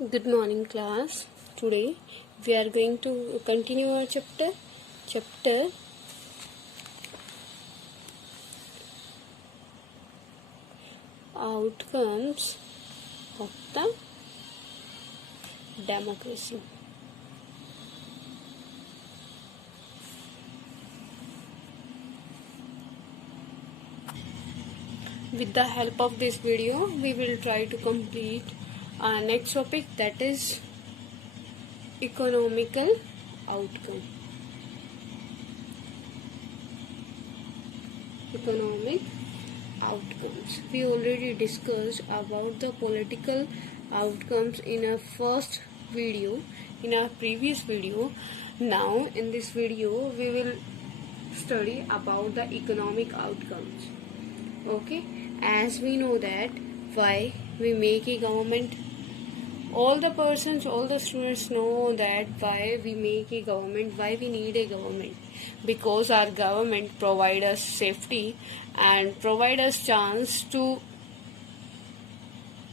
Good morning, class. Today we are going to continue our chapter outcomes of the democracy. With the help of this video, we will try to complete our next topic, that is economical outcome. Economic outcomes. We already discussed about the political outcomes in our first video, in our previous video. Now in this video we will study about the economic outcomes. Okay, as we know that why we make a government, all the persons, all the students know that why we make a government, why we need a government, because our government provide us safety and provide us chance to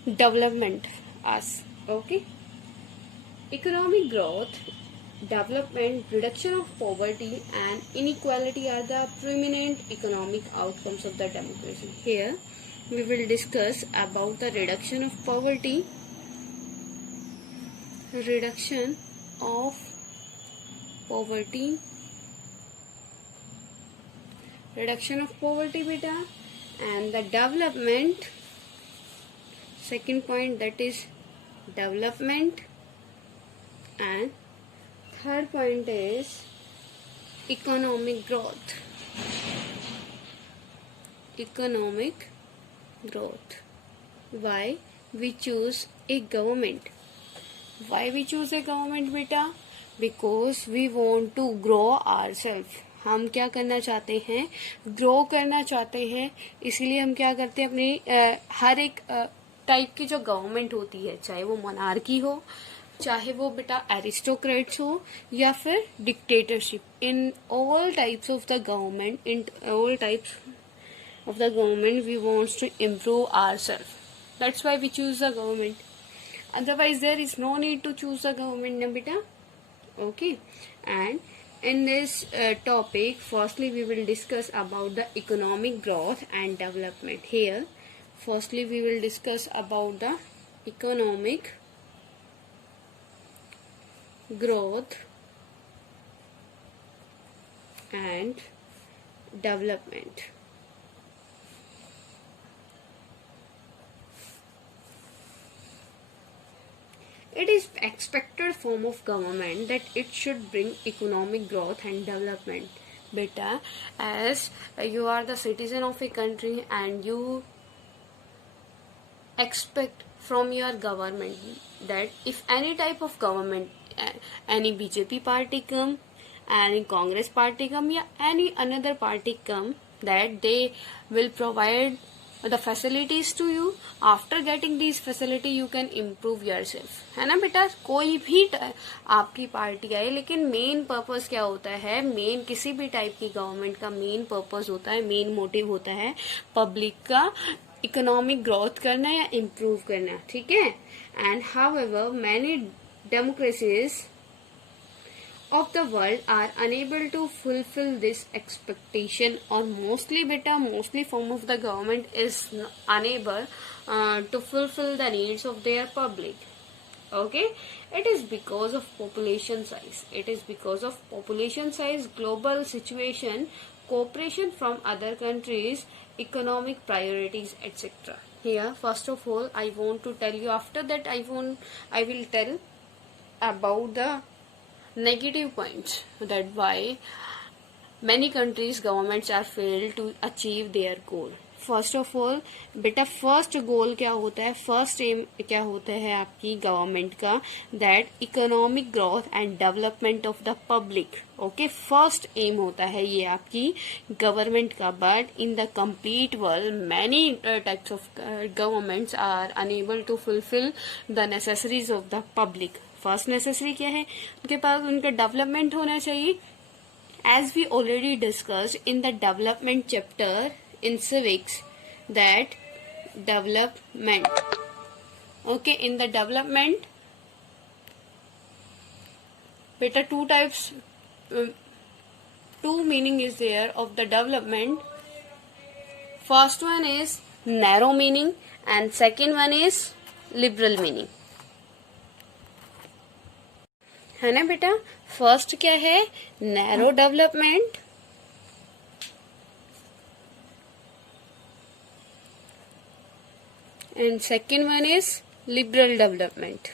development us. Okay, economic growth, development, reduction of poverty and inequality are the prominent economic outcomes of the democracy. Here we will discuss about the reduction of poverty, reduction of poverty, beta, and the development. Second point, that is development, and third point is economic growth. Economic growth. Why we choose a government? Why we choose a government, beta? Because we want to grow ourselves. हम क्या करना चाहते हैं? Grow करना चाहते हैं. इसीलिए हम क्या करते हैं, अपनी हर एक टाइप की जो गवर्नमेंट होती है, चाहे वो मोनार्की हो, चाहे वो बेटा एरिस्टोक्रेट्स हो या फिर dictatorship, in all types of the government, we want to improve ourselves. That's why we choose the government. Otherwise there is no need to choose the government, na beta. Okay, and in this topic, firstly we will discuss about the economic growth and development. Here firstly we will discuss about the economic growth and development. It is expected form of government that it should bring economic growth and development. Beta, as you are the citizen of a country and you expect from your government that if any type of government, any BJP party come, any Congress party come, या any another party come, that they will provide the facilities to you. After getting these facility you can improve yourself, है ना बेटा. कोई भी आपकी party आए, लेकिन main purpose क्या होता है, मेन किसी भी टाइप की गवर्नमेंट का मेन पर्पस होता है, मेन मोटिव होता है पब्लिक का इकोनॉमिक ग्रोथ करना या इम्प्रूव करना. ठीक है. And however many democracies of the world are unable to fulfill this expectation, or mostly form of the government is unable to fulfill the needs of their public. Okay, it is because of population size, global situation, cooperation from other countries, economic priorities, etc. Here first of all I want to tell you, after that I will tell about the negative points, that why many countries governments are failed to achieve their goal. First of all बेटा, first goal क्या होता है, first M क्या होता है आपकी government का, that economic growth and development of the public. Okay, first aim होता है ये आपकी गवर्नमेंट का. But in the complete world many types of governments are unable to fulfil the necessaries of the public. First necessary क्या है, उनके पास उनका डेवलपमेंट होना चाहिए. As we already discussed in the development chapter in civics, that development, okay, in the development beta two meaning is there of the development. First one is narrow meaning and second one is liberal meaning, है ना बेटा. First क्या है, narrow development, and second one is liberal development.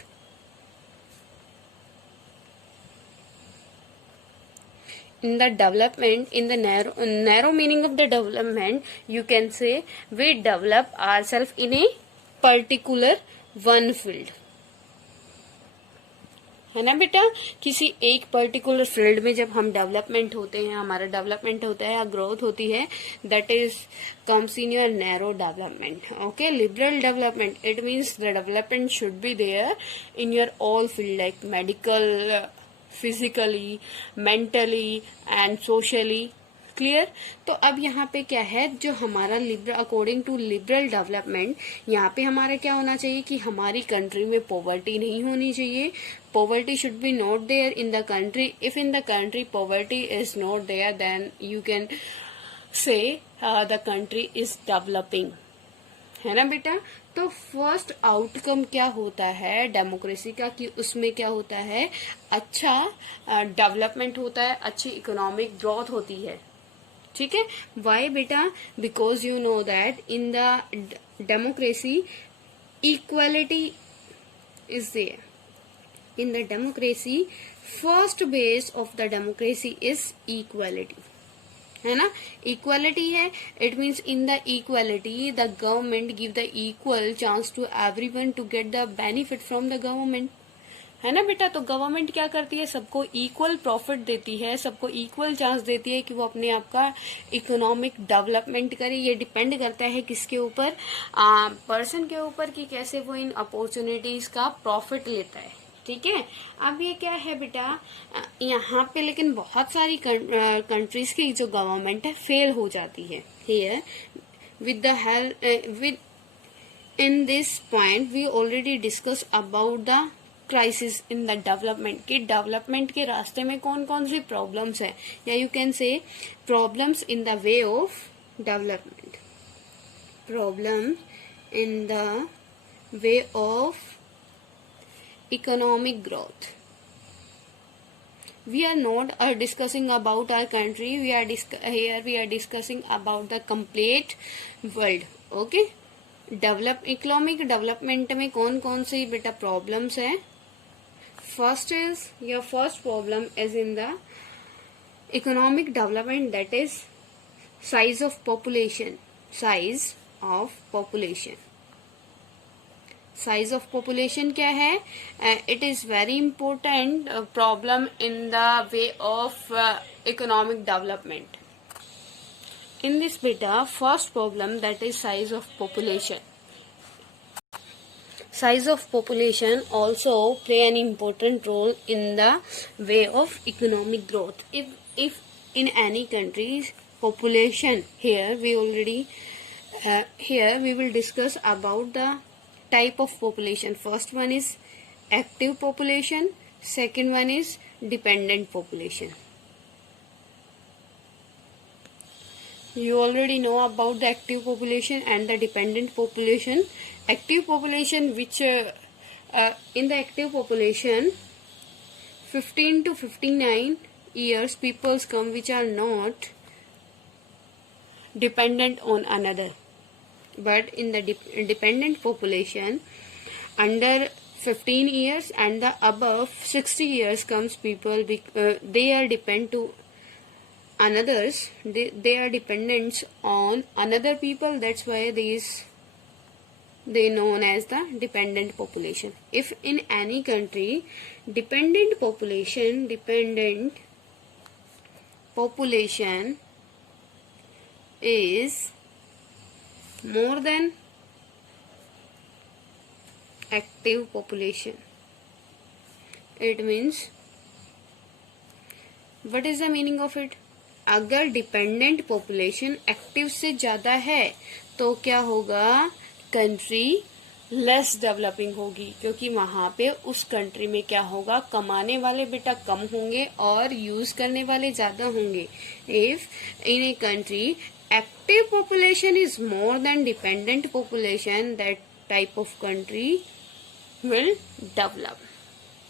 In the development, in the narrow meaning of the development, you can say we develop ourselves in a particular one field, है ना बेटा. किसी एक पर्टिकुलर फील्ड में जब हम development होते हैं, हमारा डेवलपमेंट होता है या ग्रोथ होती है, that is comes in your narrow development. Okay, liberal development, it means the development should be there in your all field like medical, physically, mentally and socially. Clear. तो अब यहाँ पे क्या है, जो हमारा liberal, according to liberal development, यहाँ पे हमारा क्या होना चाहिए कि हमारी कंट्री में पॉवर्टी नहीं होनी चाहिए. Poverty should be not there in the country. If in the country poverty is not there, then you can say the country is developing, है ना बेटा. तो फर्स्ट आउटकम क्या होता है डेमोक्रेसी का, कि उसमें क्या होता है, अच्छा डेवलपमेंट होता है, अच्छी इकोनॉमिक ग्रोथ होती है. ठीक है. वाई बेटा, because you know that in the democracy equality is there. In the democracy first base of the democracy is equality, है ना. इक्वालिटी है, it means in the equality the government give the equal chance to everyone to get the benefit from the government, है ना बेटा. तो government क्या करती है, सबको इक्वल प्रॉफिट देती है, सबको इक्वल चांस देती है कि वो अपने आप का इकोनॉमिक डेवलपमेंट करे. ये डिपेंड करता है किसके ऊपर, पर्सन के ऊपर, कि कैसे वो इन अपॉर्चुनिटीज का प्रॉफिट लेता है. ठीक है. अब ये क्या है बेटा, यहाँ पे लेकिन बहुत सारी कंट्रीज की जो गवर्नमेंट है फेल हो जाती है. Here with the help with in this point we already discuss about the crisis in the development, कि डेवलपमेंट के रास्ते में कौन कौन सी प्रॉब्लम्स है, या you can say problems in the way of development. Problem in the way of economic growth. We are not discussing about our country. We are discussing about the complete world. Okay. Economic development में कौन कौन सी बेटा problems है. First is, your first problem is in the economic development, that is size of population. Size of population. Size of population क्या है, it is very important problem in the way of economic development. In this बेटा first problem, that is size of population. Size of population also play an important role in the way of economic growth. If in any country's population, here we will discuss about the type of population. First one is active population, second one is dependent population. You already know about the active population and the dependent population. Active population, which in the active population 15 to 59 years peoples come which are not dependent on another. But in the dependent population, under 15 years and the above 60 years comes people, they are depend to others. They are dependents on another people. That's why they known as the dependent population. If in any country dependent population is more than active population, it means, what is the meaning of it? अगर dependent population active से ज्यादा है तो क्या होगा, country less developing होगी, क्योंकि वहां पे उस कंट्री में क्या होगा, कमाने वाले बेटा कम होंगे और यूज करने वाले ज्यादा होंगे. If in a country active population is more than dependent population, that type of country will develop.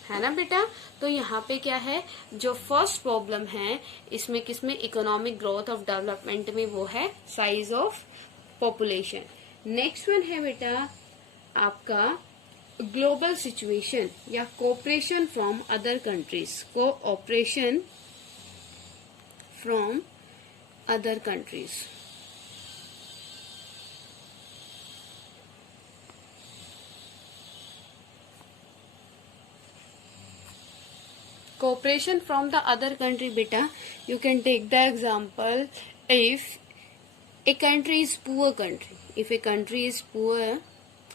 है ना बेटा. तो यहाँ पे क्या है, जो फर्स्ट प्रॉब्लम है इसमें किसमें, इकोनॉमिक ग्रोथ ऑफ डेवलपमेंट में, वो है size of population. Next one है बेटा आपका ग्लोबल सिचुएशन या cooperation from other countries. Cooperation from other countries. Cooperation from the other country, beta, you can take the example. If a country is poor country, if a country is poor,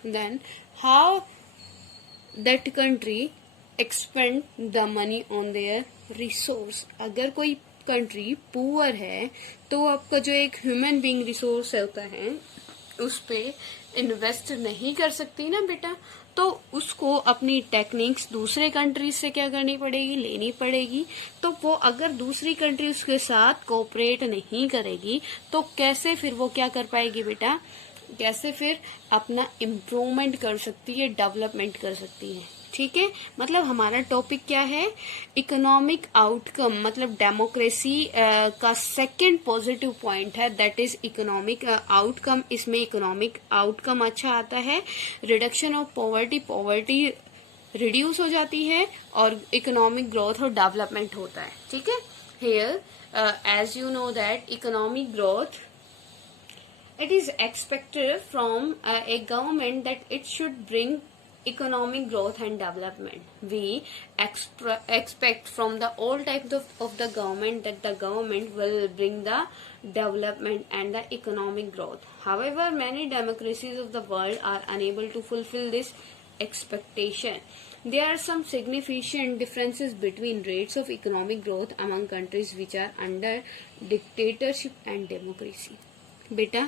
then how that country expend the money on their resource. अगर कोई country poor है तो आपका जो एक human being resource होता है उस पे इन्वेस्ट नहीं कर सकती ना बेटा. तो उसको अपनी टेक्निक्स दूसरे कंट्रीज से क्या करनी पड़ेगी, लेनी पड़ेगी. तो वो अगर दूसरी कंट्री उसके साथ कोऑपरेट नहीं करेगी तो कैसे फिर वो क्या कर पाएगी बेटा, कैसे फिर अपना इम्प्रूवमेंट कर सकती है, डेवलपमेंट कर सकती है. ठीक है. मतलब हमारा टॉपिक क्या है, इकोनॉमिक आउटकम, मतलब डेमोक्रेसी का सेकंड पॉजिटिव पॉइंट है, दैट इज इकोनॉमिक आउटकम. इसमें इकोनॉमिक आउटकम अच्छा आता है, reduction of poverty, poverty reduce हो जाती है और इकोनॉमिक ग्रोथ और डेवलपमेंट होता है. ठीक है. Here as you know that economic growth, it is expected from a government that it should bring economic growth and development. We expect from the all types of the government that the government will bring the development and the economic growth. However, many democracies of the world are unable to fulfill this expectation. There are some significant differences between rates of economic growth among countries which are under dictatorship and democracy. Beta,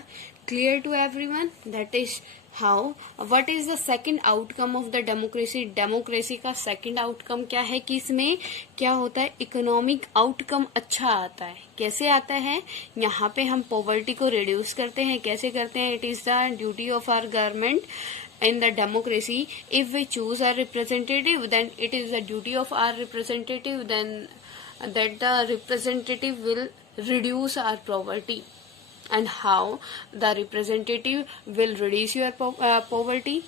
clear to everyone? That is how. What is the second outcome of the democracy? Democracy का second outcome क्या है कि इसमें क्या होता है, economic outcome अच्छा आता है. कैसे आता है, यहाँ पे हम पॉवर्टी को रिड्यूस करते हैं. कैसे करते हैं, it is the duty of our government in the democracy. If we choose our representative, then it is the duty of our representative then that the representative will reduce our poverty. And how the representative will reduce your poverty?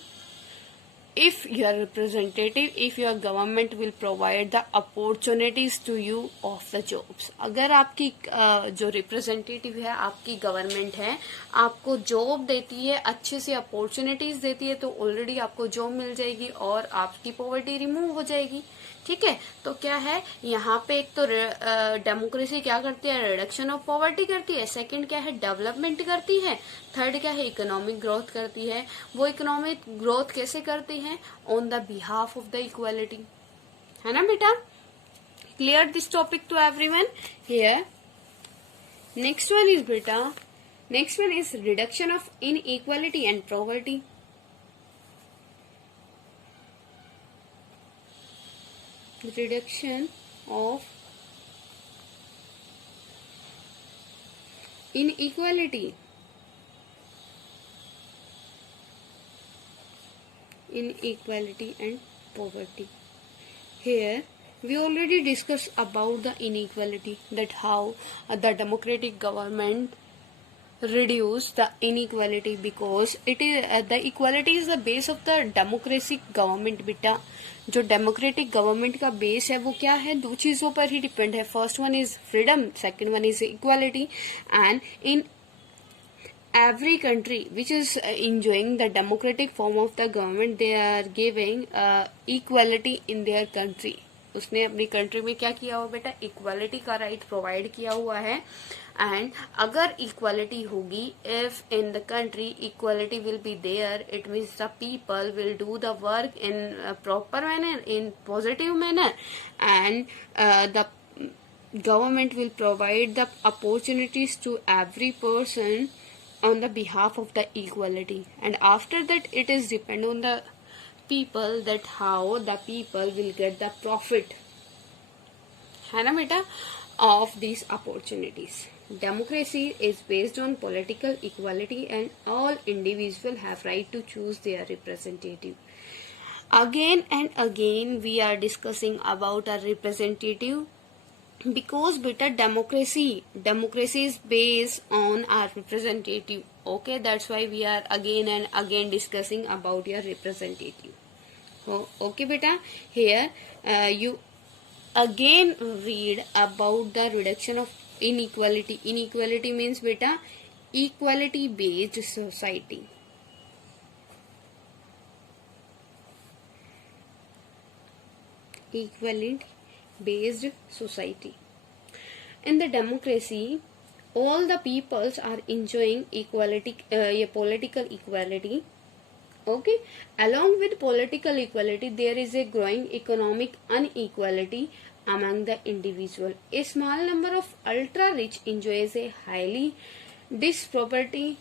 If your representative, if your government will provide the opportunities to you of the jobs. अगर आपकी जो representative है, आपकी government है, आपको job देती है, अच्छे से अपॉर्चुनिटीज देती है, तो ऑलरेडी आपको जॉब मिल जाएगी और आपकी पॉवर्टी रिमूव हो जाएगी. ठीक है. तो क्या है यहाँ पे, एक तो डेमोक्रेसी क्या करती है, रिडक्शन ऑफ पॉवर्टी करती है. सेकंड क्या है, डेवलपमेंट करती है. थर्ड क्या है, इकोनॉमिक ग्रोथ करती है. वो इकोनॉमिक ग्रोथ कैसे करती है, on the behalf of the equality. है ना बेटा. Clear this topic to everyone here. Next one is बेटा, next one is reduction of inequality and poverty. Reduction of inequality, and poverty. Here we already discussed about the inequality, that how the democratic government reduce the inequality, because it is the equality is the base of the democratic government. बेटा, जो democratic government का base है वो क्या है, दो चीजों पर ही डिपेंड है. First one is freedom, second one is equality. And in every country which is enjoying the democratic form of the government, they are giving equality in their country. उसने अपनी कंट्री में क्या किया हुआ बेटा, इक्वालिटी का right provide किया हुआ है. एंड अगर इक्वालिटी होगी, if in the country equality will be there, it means the people will do the work in proper manner, in positive manner, and the government will provide the opportunities to every person on the behalf of the equality, and after that it is depend on the people that how the people will get the profit, है ना बेटा, of these opportunities. Democracy is based on political equality and all individuals have right to choose their representative. Again and again we are discussing about a representative because beta democracy is based on our representative. Okay, that's why we are again and again discussing about your representative. Okay beta, here you again read about the reduction of inequality. Inequality means beta equality based society. Equality based society. In the democracy, all the peoples are enjoying equality, political equality. Okay, along with political equality, there is a growing economic inequality among the individual. A small number of ultra rich enjoys a highly disproportionate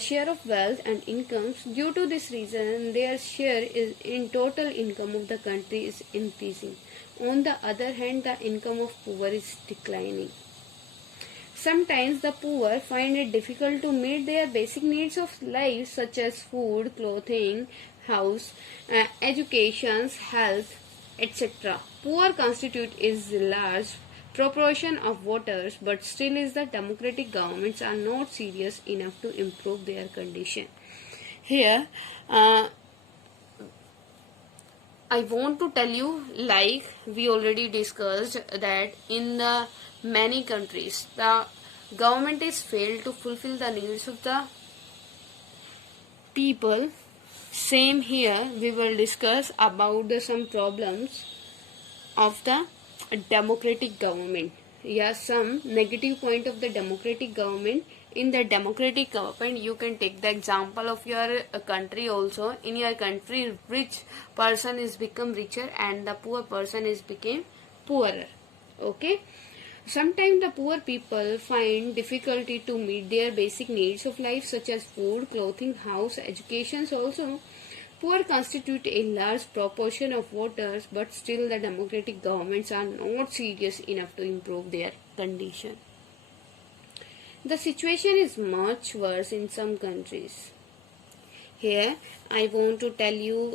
share of wealth and incomes. Due to this reason, their share is in total income of the country is increasing. On the other hand, the income of poor is declining. Sometimes the poor find it difficult to meet their basic needs of life such as food, clothing, house, education, health, etc. Poor constitute is a large proportion of voters, but still is the democratic governments are not serious enough to improve their condition. Here, I want to tell you, like we already discussed, that in the many countries the government is failed to fulfill the needs of the people. Same here, we will discuss about some problems of the democratic government. Yes, some negative point of the democratic government. In the democratic government, you can take the example of your country also. In your country, rich person is become richer and the poor person is became poorer. Okay. Sometimes the poor people find difficulty to meet their basic needs of life such as food, clothing, house, education also. Poor constitute a large proportion of voters, but still the democratic governments are not serious enough to improve their condition. The situation is much worse in some countries. Here I want to tell you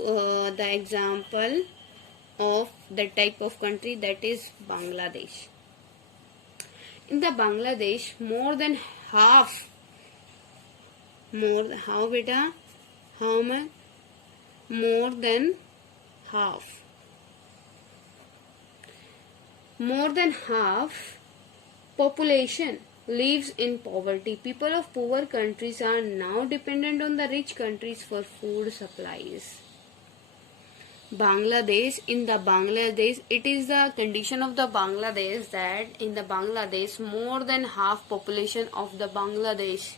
the example of the type of country, that is Bangladesh. In the Bangladesh, more than half, how much? More than half population lives in poverty. People of poor countries are now dependent on the rich countries for food supplies. Bangladesh, it is the condition of the Bangladesh that in the Bangladesh more than half population of the Bangladesh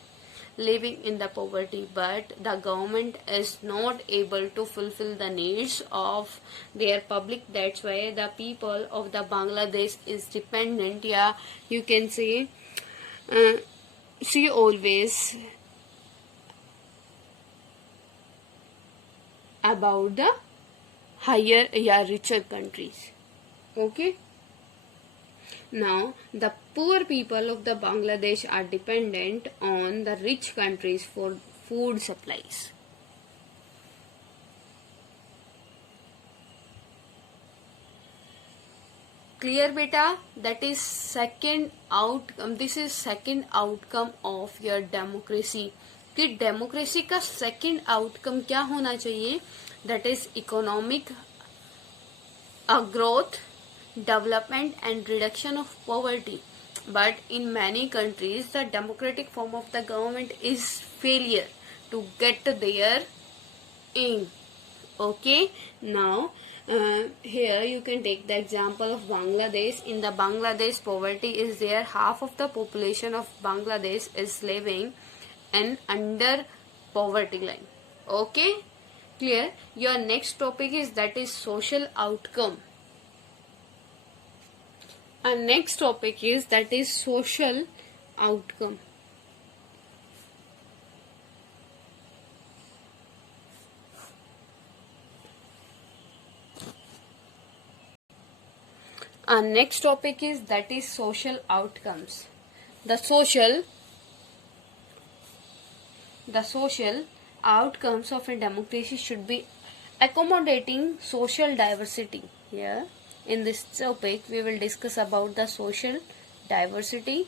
living in the poverty, but the government is not able to fulfill the needs of their public. That's why the people of the Bangladesh is dependent. Yeah, you can say she always about the higher, richer countries. Okay. Now, the poor people of the Bangladesh are dependent on the rich countries for food supplies. Clear beta? That is second outcome. This is second outcome of your democracy. कि democracy का second outcome क्या होना चाहिए? That is economic growth, development and reduction of poverty. But in many countries, the democratic form of the government is failure to get their aim. Okay, now here you can take the example of Bangladesh. In the Bangladesh, poverty is there. Half of the population of Bangladesh is living in under poverty line. Okay, clear? Your next topic is that is social outcome. Our next topic is that is social outcome. Our next topic is that is social outcomes. The social outcomes of a democracy should be accommodating social diversity. Here in this topic we will discuss about the social diversity.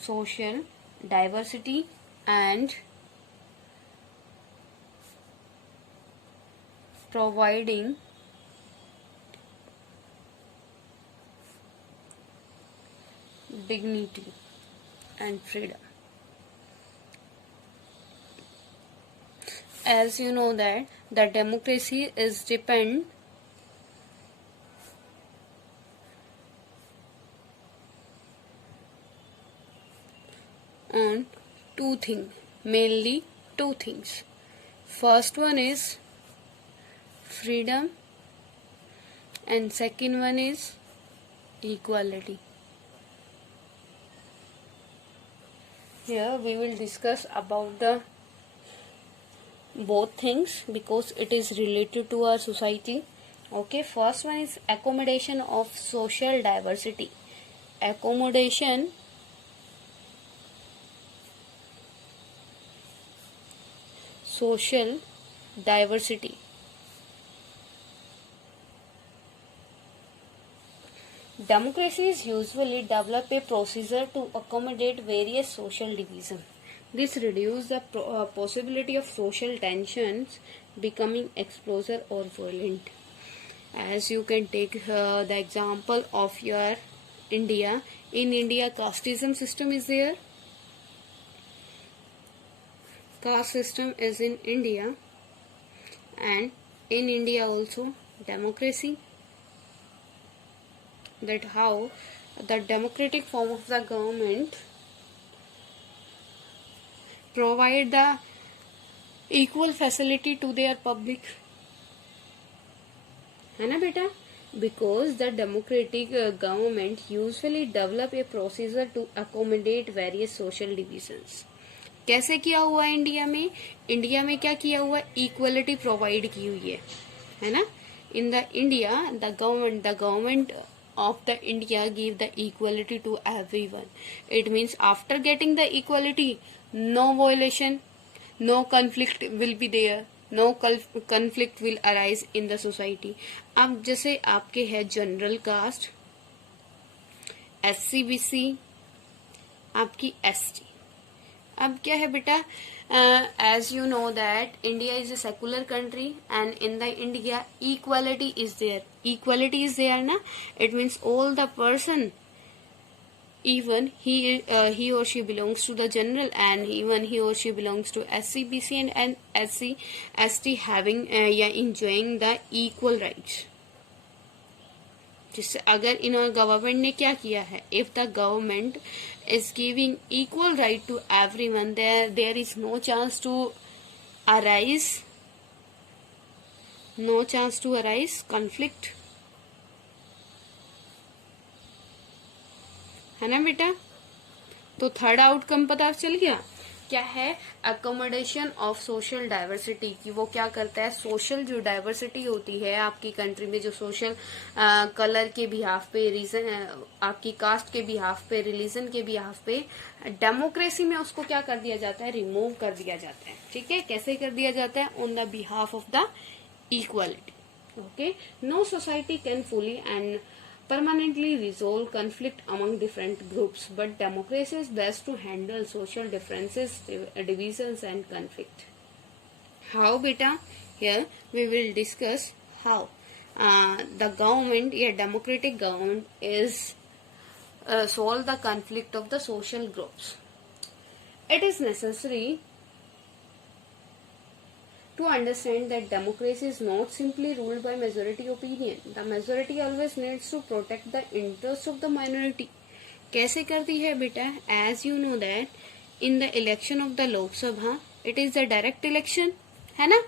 Social diversity and providing dignity and freedom. As you know that the democracy is depend on two things, mainly two things. First one is freedom and second one is equality. Here we will discuss about the both things because it is related to our society. Okay, first one is accommodation of social diversity. Accommodation social diversity. Democracies usually develop a procedure to accommodate various social divisions. This reduces the possibility of social tensions becoming explosive or violent. As you can take the example of your India. In India, casteism system is there. Caste system is in India, and in India also democracy. That how the democratic form of the government provide the equal facility to their public, है ना बेटा? Because the democratic government usually develop a procedure to accommodate various social divisions. कैसे किया हुआ है India में? India में क्या किया हुआ है? इक्वलिटी प्रोवाइड की हुई है ना? In the India the government of the India give the equality to everyone. It means after getting the equality, no violation, no conflict will be there, no conflict will arise in the society. अब जैसे आपके है general caste, SC/BC, आपकी ST. अब क्या है बेटा? As you know that India is a secular country and in the India equality is there. Equality is there na? It means all the person, even he or she belongs to the general and even he or she belongs to SC/BC and SC/ST having enjoying the equal rights. जिससे अगर in government ने क्या किया है, if the government is giving equal right to everyone, there is no chance to arise conflict, है ना बेटा? तो थर्ड आउटकम पता चल गया क्या है? अकोमोडेशन ऑफ सोशल डाइवर्सिटी की वो क्या करता है? सोशल जो डाइवर्सिटी होती है आपकी कंट्री में, जो सोशल कलर के बिहाफ पे, रीजन आपकी कास्ट के बिहाफ पे, रिलीजन के बिहाफ पे, डेमोक्रेसी में उसको क्या कर दिया जाता है? रिमूव कर दिया जाता है. ठीक है, कैसे कर दिया जाता है? On the behalf of the equality. Okay, no society can fully and permanently resolve conflict among different groups, but democracy is best to handle social differences, divisions and conflict. How beta? Here we will discuss how the government, democratic government is solve the conflict of the social groups. It is necessary to understand that democracy is not simply ruled by majority opinion. The majority always needs to protect the interests of the minority. कैसे करती है बेटा? As you know that in the election of the Lok Sabha, it is a direct election, है ना?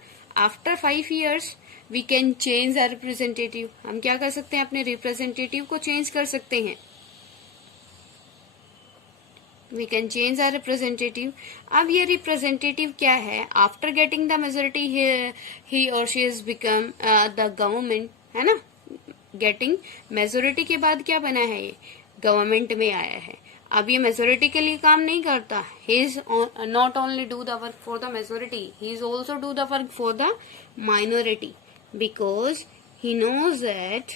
After 5 years we can change our representative. हम क्या कर सकते हैं? अपने रिप्रेजेंटेटिव को चेंज कर सकते हैं. We can change our representative. अब ये रिप्रेजेंटेटिव क्या है? After getting the majority he और she is become the government, है ना। गेटिंग मेजोरिटी के बाद क्या बना है? ये गवर्नमेंट में आया है। अब ये मेजोरिटी के लिए काम नहीं करता। He is not only do the work for the majority, he is also do the work for the minority, because he knows that,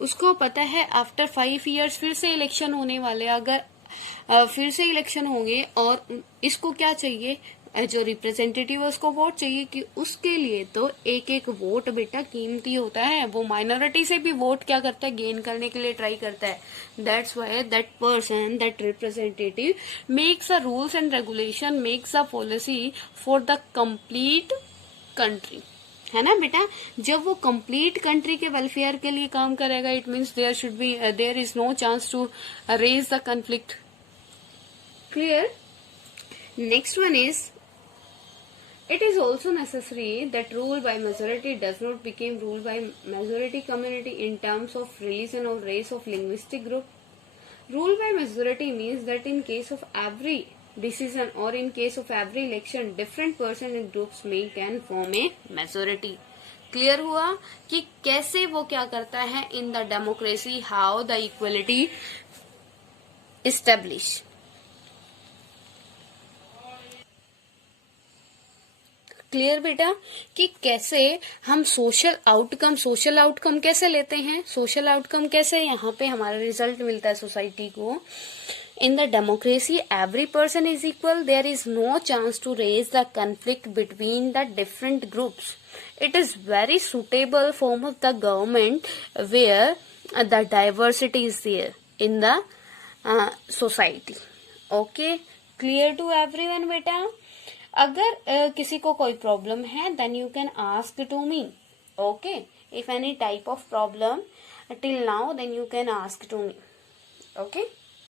उसको पता है आफ्टर 5 years फिर से इलेक्शन होने वाले। अगर फिर से इलेक्शन होंगे और इसको क्या चाहिए? जो रिप्रेजेंटेटिव है उसको वोट चाहिए, कि उसके लिए तो एक एक वोट बेटा कीमती होता है। वो माइनॉरिटी से भी वोट क्या करता है? गेन करने के लिए ट्राई करता है। That's why that person, that representative makes a rules and regulation, makes a policy for the complete country, है ना बेटा। जब वो कंप्लीट कंट्री के वेलफेयर के लिए काम करेगा, it means there is no chance to raise the conflict. Clear? Next one is, it is also necessary that rule by majority does not become rule by majority community in terms of religion or race of linguistic group. Rule by majority means that in case of every decision or in case of every election, different person and groups make and form a majority. Clear हुआ कि कैसे वो क्या करता है इन the democracy, how the equality establish. Clear बेटा कि कैसे हम सोशल आउटकम कैसे लेते हैं? सोशल आउटकम कैसे यहाँ पे हमारा रिजल्ट मिलता है सोसाइटी को। In the democracy every person is equal, there is no chance to raise the conflict between the different groups. It is very suitable form of the government where the diversity is there in the society. Okay, clear to everyone बेटा? अगर किसी को कोई problem है then you can ask to me. Okay, if any type of problem till now then you can ask to me. Okay.